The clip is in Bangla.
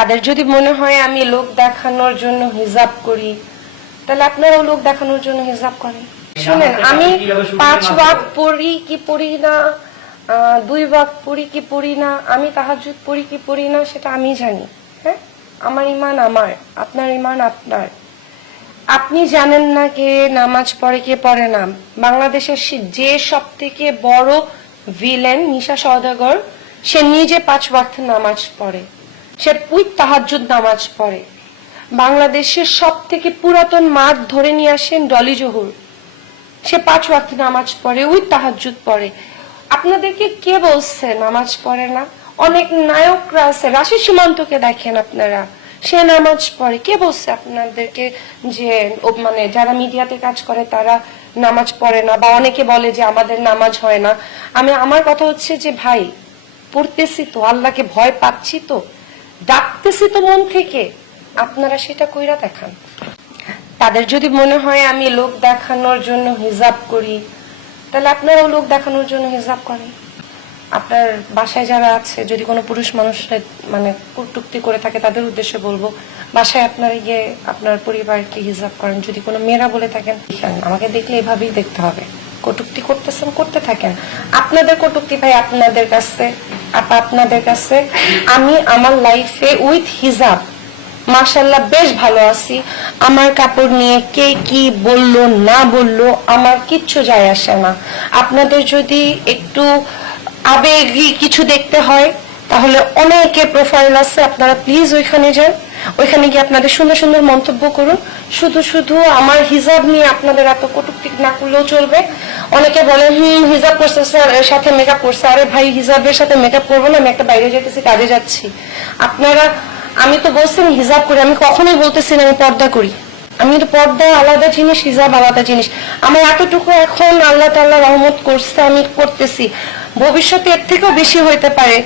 তাদের যদি মনে হয় আমি লোক দেখানোর জন্য হিজাব করি, তাহলে আপনারাও লোক দেখানোর জন্য হিজাব করেন। শুনেন, আমি 5 ওয়াক্ত পড়ি কি পড়ি না, 2 ওয়াক্ত পড়ি কি পড়ি না, আমি তাহাজ্জুদ পড়ি কি পড়ি না, সেটা আমি জানি। হ্যাঁ, আমার ইমান আমার, আপনার ইমান আপনার। আপনি জানেন না কে নামাজ পড়ে কে পড়ে না। বাংলাদেশের যে সব থেকে বড় ভিলেন নিশা সওদাগর, সে নিজে 5 ওয়াক্ত নামাজ পড়ে, সে তাহাজ্জুদ নামাজ পড়ে। বাংলাদেশের সব থেকে পুরাতন মাঠ ধরে নিয়ে আসেন ডলি জহুর, সে 5 ওয়াক্ত নামাজ পড়ে, তাহাজ্জুদ পড়ে। আপনাদেরকে কে বলছে নামাজ পড়ে না? অনেক নায়করা আছে, রাশি সীমান্তকে দেখেন আপনারা, সে নামাজ পড়ে। কে বলছে আপনাদেরকে যে মানে যারা মিডিয়াতে কাজ করে তারা নামাজ পড়ে না? বা অনেকে বলে যে আমাদের নামাজ হয় না। আমার কথা হচ্ছে যে ভাই, পড়তেছি তো, আল্লাহকে ভয় পাচ্ছি তো, ডাকতেছি তো মন থেকে, আপনারা সেটা কইরা দেখান। তাদের যদি মনে হয় আমি লোক দেখানোর জন্য হিজাব করি, তাহলে আপনারাও লোক দেখানোর জন্য হিজাব করেন। আপনার বাসায় যারা আছে, যদি কোনো পুরুষ মানুষ মানে কটূক্তি করে থাকে, তাদের উদ্দেশ্যে বলবো, বাসায় আপনারা গিয়ে আপনার পরিবারকে হিজাব করেন। যদি কোনো মেয়েরা বলে থাকেন, আমাকে দেখলে এভাবেই দেখতে হবে, কটূক্তি করতেছেন করতে থাকেন। আপনাদের কটূক্তি ভাই আপনাদের কাছে, আপনাদের কাছে। আমি আমার লাইফে উইথ হিজাব মাশাআল্লাহ বেশ ভালো আছি। আমার কাপড় নিয়ে কে কি বললো না বললো আমার কিচ্ছু যায় আসে না। আপনাদের যদি একটু আবেগী কিছু দেখতে হয়, তাহলে অনেকের প্রোফাইল আছে, আপনারা প্লিজ ওইখানে যান, ওইখানে গিয়ে আপনাদের সুন্দর সুন্দর মন্তব্য করুন। শুধু শুধু আমার হিজাব নিয়ে আপনাদের এত কটূক্তি না করলেও চলবে। অনেকে বলে হিজাব করছে সাথে মেকআপ করছে। আরে ভাই, হিজাবের সাথে মেকআপ করবো না? আমি একটা বাইরে যেতেছি, কাজে যাচ্ছি। আপনারা, আমি তো বলছি হিজাব করি, আমি কখনোই বলতেছি না আমি পর্দা করি। আমি তো পর্দা আলাদা জিনিস, হিজাব আলাদা জিনিস। আমার এতটুকু এখন আল্লাহ তাআলা রহমত করছে, আমি করতেছি। ভবিষ্যতে এর থেকেও বেশি হইতে পারে।